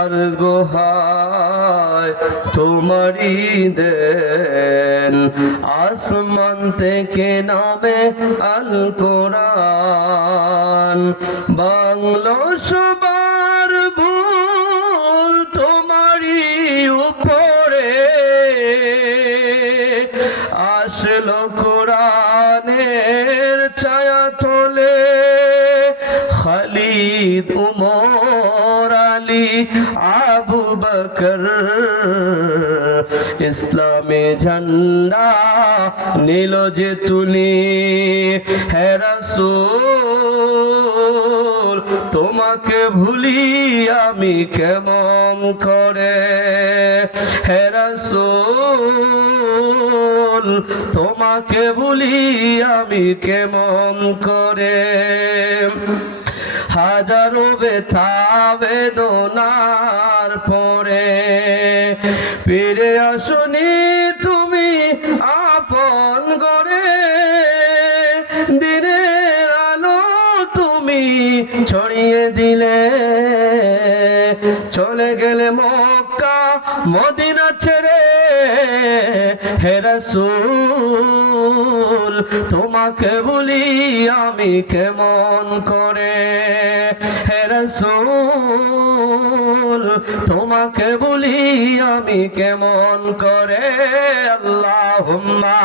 আর গোহায় তোমারি দেন, আসমান থেকে নামে আল কোরআন। বাংলো সবার ভুল তোমারি উপরে, আসলো কোরআনের ছায়া তোলে। খালিদ, উমর, আলী, আবু বকর ইসলামে ঝান্ডা নিল যে তুলি। হে রাসূল তোমাকে ভুলি আমি কেমন করে, হে রাসূল তোমাকে ভুলি আমি কেমন করে। হাজারো ব্যথা বেদনার পরে ফিরে আসনি তুমি আপন করে। দিনের আলো তুমি ছড়িয়ে দিলে, চলে গেলে মক্কা মদিনা ছেড়ে। হে রাসূল তোমাকে ভুলি আমি কেমন করে, হে রাসূল তোমাকে ভুলি আমি কেমন করে। আল্লাহুম্মা